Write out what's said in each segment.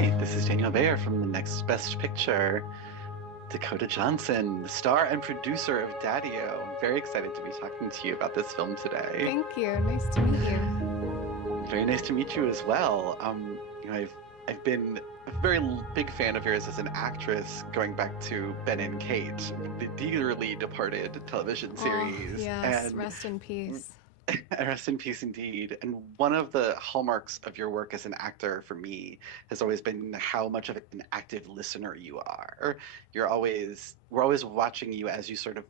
right, this is Daniel Bayer from the Next Best Picture. Dakota Johnson, the star and producer of Daddio. I'm very excited to be talking to you about this film today. Thank you. Nice to meet you. Very nice to meet you as well. I've been a very big fan of yours as an actress, going back to Ben and Kate, the dearly departed television Oh, series, yes. Rest in peace. rest in peace indeed. And one of the hallmarks of your work as an actor for me has always been how much of an active listener you are. We're always watching you as you sort of,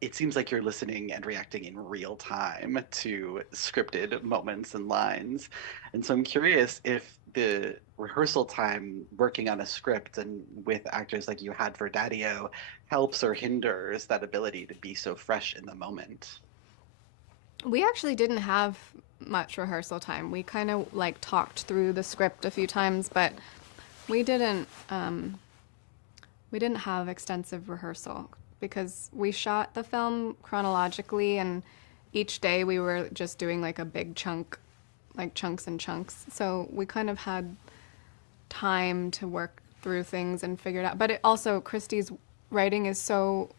it seems like you're listening and reacting in real time to scripted moments and lines. And so I'm curious if the rehearsal time working on a script and with actors like you had for Daddio helps or hinders that ability to be so fresh in the moment. We actually didn't have much rehearsal time. We kind of like talked through the script a few times, but we didn't we didn't have extensive rehearsal because we shot the film chronologically and each day we were just doing like a big chunk, like chunks and chunks. So we kind of had time to work through things and figure it out. But it also, Christie's writing is so,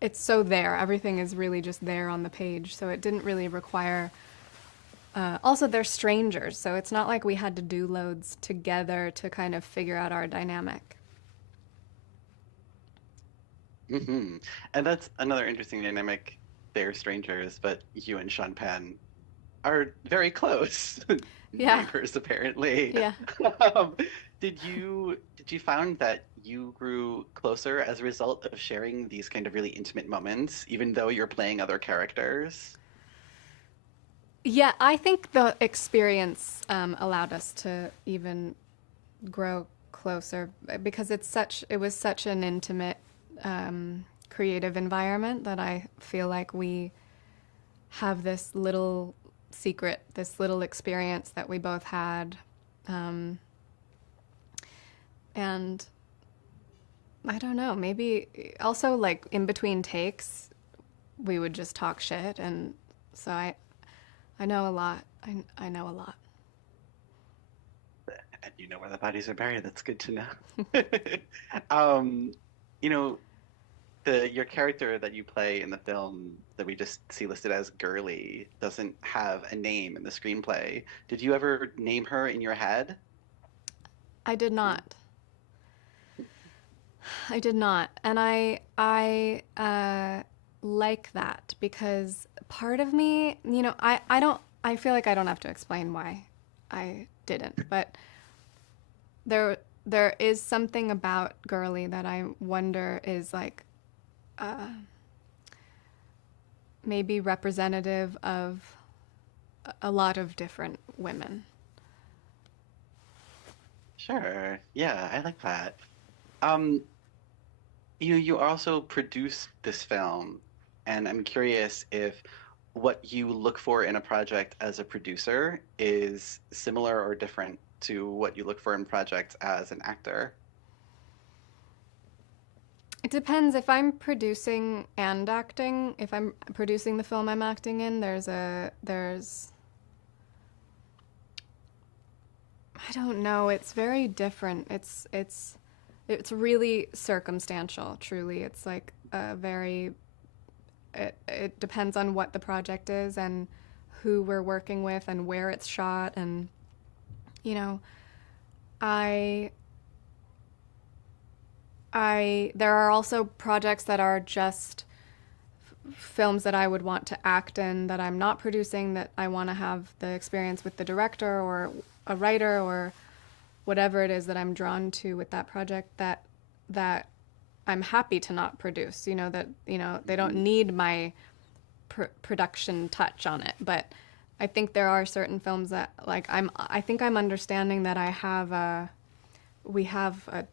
it's so there. Everything is really just there on the page. So it didn't really require. Also, they're strangers, so it's not like we had to do loads together to kind of figure out our dynamic. Hmm. And that's another interesting dynamic. They're strangers, but you and Sean Penn are very close Yeah, neighbors, apparently. yeah. Um, did you find that you grew closer as a result of sharing these kind of really intimate moments, even though you're playing other characters? Yeah, I think the experience allowed us to even grow closer because it was such an intimate, creative environment that I feel like we have this little secret, this little experience that we both had. Um, and I don't know, maybe also like in between takes, we would just talk shit. And so I know a lot. I know a lot. And you know where the bodies are buried. That's good to know. Um, you know, the your character that you play in the film that we just see listed as Girly doesn't have a name in the screenplay. Did you ever name her in your head? I did not. I did not. And I like that because part of me, I don't, I feel like I don't have to explain why I didn't, but there is something about Girly that I wonder is like uh, maybe representative of a lot of different women. Sure. Yeah, I like that. Um, you also produced this film, and I'm curious if what you look for in a project as a producer is similar or different to what you look for in projects as an actor. It depends if I'm producing and acting. If I'm producing the film I'm acting in, there's I don't know. It's very different. It's really circumstantial. Truly, it's like a very. It depends on what the project is and who we're working with and where it's shot and you know I I there are also projects that are just films that I would want to act in that I'm not producing that I want to have the experience with the director or a writer or whatever it is that I'm drawn to with that project that I'm happy to not produce. That they don't Mhm. need my production touch on it. But I think there are certain films that like I think I'm understanding that we have a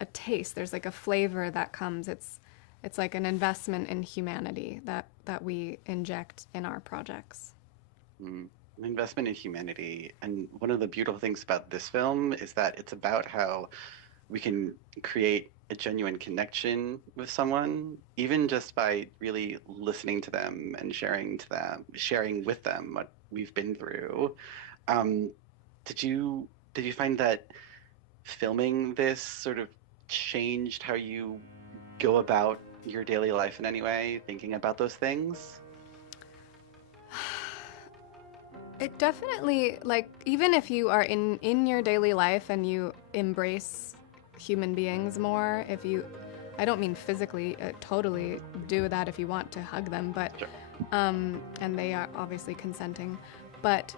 a taste. There's like a flavor that comes. It's like an investment in humanity that we inject in our projects. Mm. An investment in humanity. And one of the beautiful things about this film is that it's about how we can create a genuine connection with someone, even just by really listening to them and sharing with them what we've been through. Um, did you find that filming this sort of changed how you go about your daily life in any way, thinking about those things? It definitely, like, even if you are in your daily life and you embrace human beings more, if you, I don't mean physically, totally do that if you want to hug them, but Sure. and they are obviously consenting, but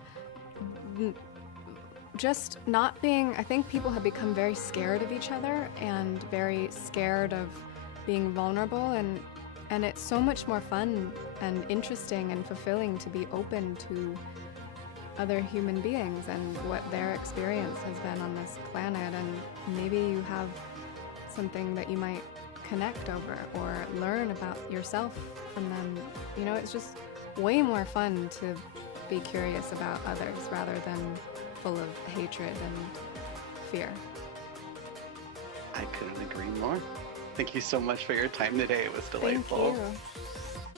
just not being, I think people have become very scared of each other and very scared of being vulnerable, and it's so much more fun and interesting and fulfilling to be open to other human beings and what their experience has been on this planet, and maybe you have something that you might connect over or learn about yourself from them. You know, it's just way more fun to be curious about others rather than full of hatred and fear. I couldn't agree more. Thank you so much for your time today. It was Thank delightful. you.